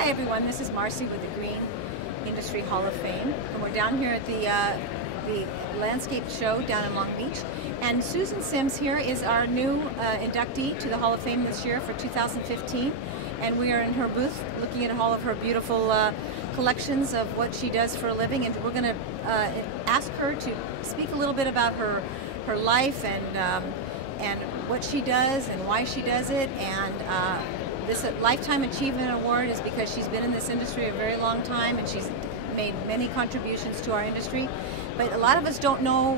Hi everyone, this is Marcy with the Green Industry Hall of Fame, and we're down here at the landscape show down in Long Beach. And Susan Sims here is our new inductee to the Hall of Fame this year for 2015, and we are in her booth looking at all of her beautiful collections of what she does for a living, and we're going to ask her to speak a little bit about her life and what she does and why she does it. And this Lifetime Achievement Award is because she's been in this industry a very long time and she's made many contributions to our industry. But a lot of us don't know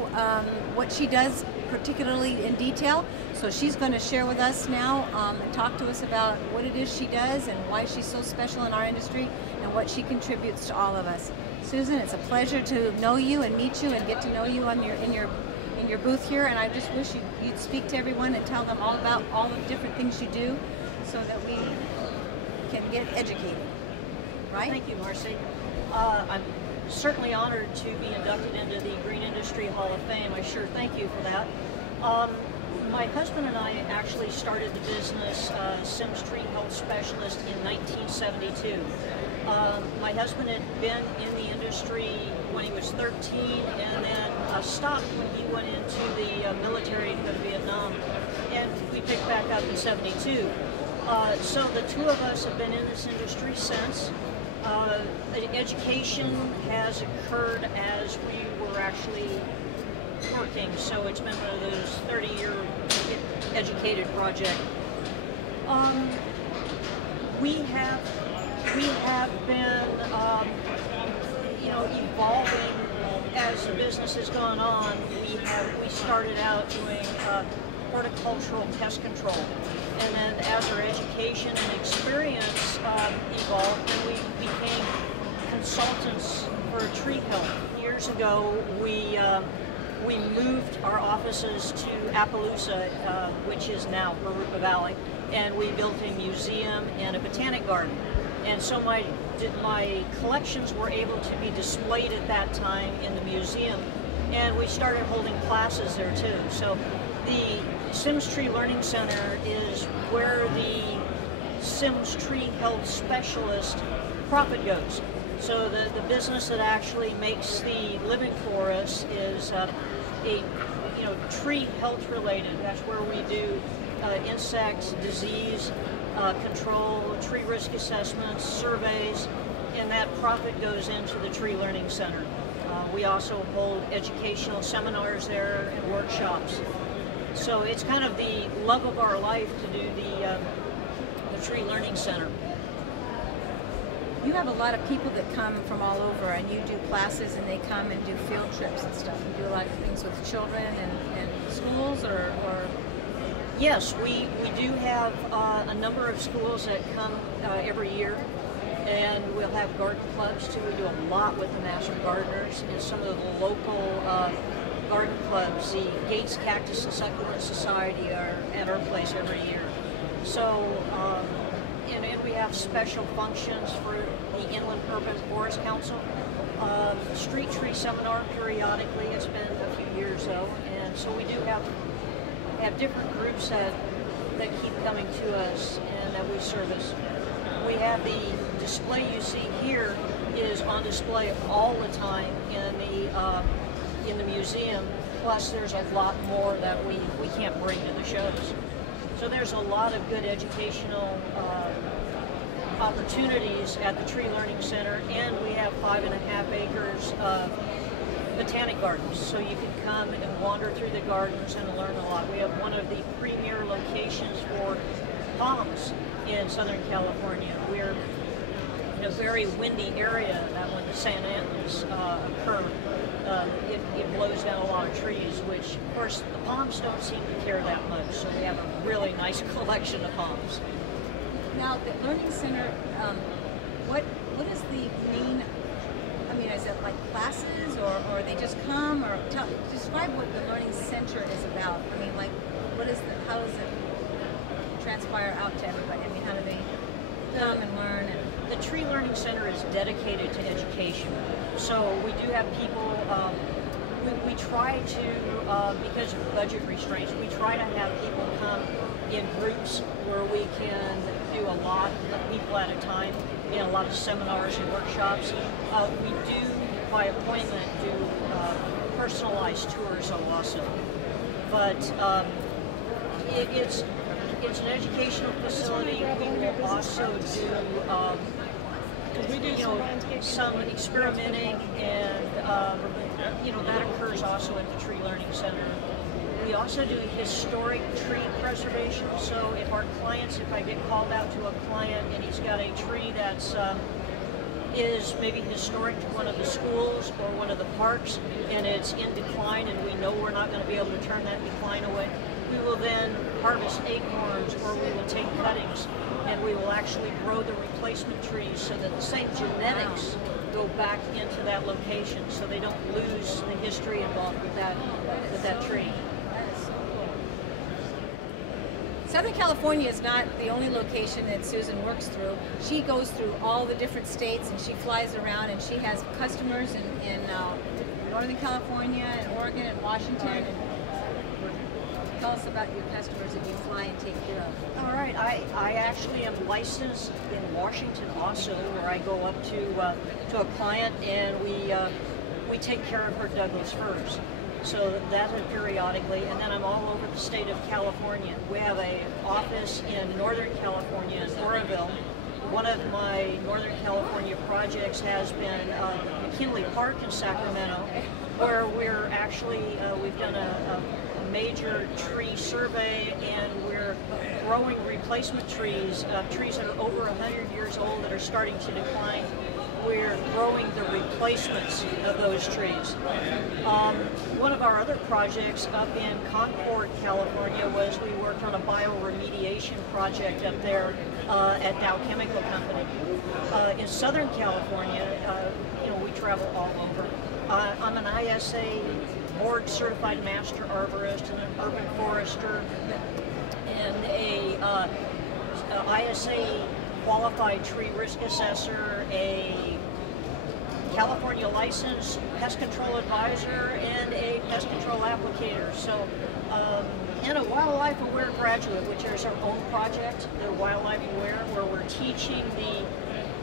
what she does particularly in detail, so she's going to share with us now and talk to us about what it is she does and why she's so special in our industry and what she contributes to all of us. Susan, it's a pleasure to know you and meet you and get to know you on in your booth here, and I just wish you'd speak to everyone and tell them all about all the different things you do so that we can get educated, right? Thank you, Marcy. I'm certainly honored to be inducted into the Green Industry Hall of Fame. I sure thank you for that. My husband and I actually started the business Sims Tree Health Specialist in 1972. My husband had been in the industry when he was 13 and then stopped when he went into the military to Vietnam, and we picked back up in 72. So the two of us have been in this industry since. Education has occurred as we were actually working, so it's been one of those 30-year educated project. We have been evolving as the business has gone on. We started out doing horticultural pest control, and then as our education and experience evolved, then we became consultants for tree health. Years ago, we moved our offices to Appaloosa, which is now Barupa Valley, and we built a museum and a botanic garden. And so my collections were able to be displayed at that time in the museum, and we started holding classes there too. So the Sims Tree Learning Center is where the Sims Tree Health Specialist profit goes. So the business that actually makes the living for us is tree health related. That's where we do insect disease control, tree risk assessments, surveys, and that profit goes into the Tree Learning Center. We also hold educational seminars there and workshops. So it's kind of the love of our life to do the Tree Learning Center. You have a lot of people that come from all over, and you do classes and they come and do field trips and stuff. You do a lot of things with children and schools, or Yes, we do have a number of schools that come every year, and we'll have garden clubs too. We do a lot with the Master Gardeners and some of the local garden clubs. The Gates Cactus and Succulent Society are at our place every year. So, and we have special functions for the Inland Urban Forest Council. Street tree seminar periodically. It's been a few years though, and so we do have different groups that keep coming to us and that we service. We have the display you see here is on display all the time in the museum. Plus, there's a lot more that we can't bring to the shows. So there's a lot of good educational opportunities at the Tree Learning Center, and we have 5.5 acres of botanic gardens, so you can come and wander through the gardens and learn a lot. We have one of the premier locations for palms in Southern California. We're in a very windy area that when the Santa Anas occur, it blows down a lot of trees, which of course the palms don't seem to care that much, so we have a really nice collection of palms. Now the Learning Center, what is the main, I mean, is it like classes or they just come, or describe what the Learning Center is about? I mean, like, how does it transpire out to everybody? I mean, how do they come and learn? The Tree Learning Center is dedicated to education. So we do have people, we try to, because of budget restraints, we try to have people come in groups where we can do a lot of people at a time in a lot of seminars and workshops. We do, by appointment, do personalized tours also. But it's an educational facility. We will also do some experimenting, and that occurs also at the Tree Learning Center. We also do historic tree preservation. So if I get called out to a client and he's got a tree that's is maybe historic to one of the schools or one of the parks, and it's in decline, and we know we're not going to be able to turn that decline away, we will then harvest acorns, or we will take cuttings, and we will actually grow the replacement trees so that the same genetics go back into that location, so they don't lose the history involved with that tree. Southern California is not the only location that Susan works through. She goes through all the different states, and she flies around, and she has customers in Northern California and Oregon and Washington. And tell us about your customers that you fly and take care of. All right, I actually am licensed in Washington also, where I go up to a client, and we take care of her Douglas firs. So that's periodically, and then I'm all over the state of California. We have an office in Northern California, in Oroville. One of my Northern California projects has been McKinley Park in Sacramento, where we're actually, we've done a major tree survey, and we're growing replacement trees, trees that are over 100 years old that are starting to decline. We're growing the replacements of those trees. One of our other projects up in Concord, California, was we worked on a bioremediation project up there at Dow Chemical Company. In Southern California, we travel all over. I'm an ISA board certified master arborist and an urban forester, and a ISA qualified tree risk assessor, a California licensed pest control advisor, and a pest control applicator. So, and a wildlife aware graduate, which is our own project, the Wildlife Aware, where we're teaching the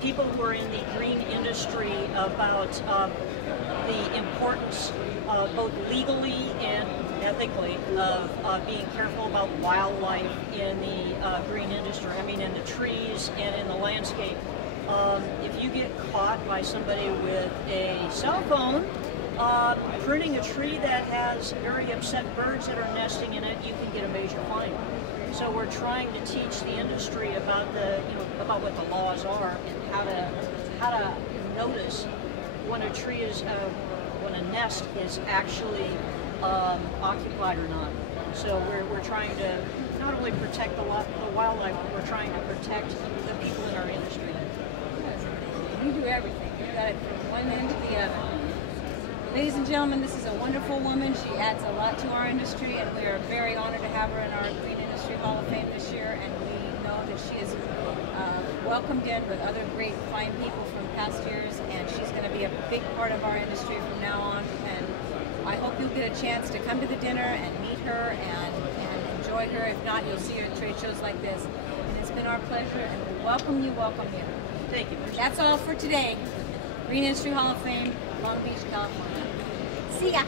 people who are in the green industry about the importance, both legally and ethically, of being careful about wildlife in the green industry. I mean, in the trees and in the landscape. If you get caught by somebody with a cell phone pruning a tree that has very upset birds that are nesting in it, you can get a major fine. So we're trying to teach the industry about about what the laws are, and how to notice when a tree is when a nest is actually occupied or not. So we're trying to not only protect the wildlife, but we're trying to protect the people in our industry. You do everything. You got it from one end to the other. Ladies and gentlemen, this is a wonderful woman. She adds a lot to our industry, and we are very honored to have her in our Green Industry Hall of Fame this year, and we know that she is welcomed in with other great, fine people from past years, and she's going to be a big part of our industry from now on. And I hope you'll get a chance to come to the dinner and meet her and enjoy her. If not, you'll see her at trade shows like this. And it's been our pleasure, and we welcome you, welcome you. Thank you. That's all for today. Green Industry Hall of Fame, Long Beach, California. See ya.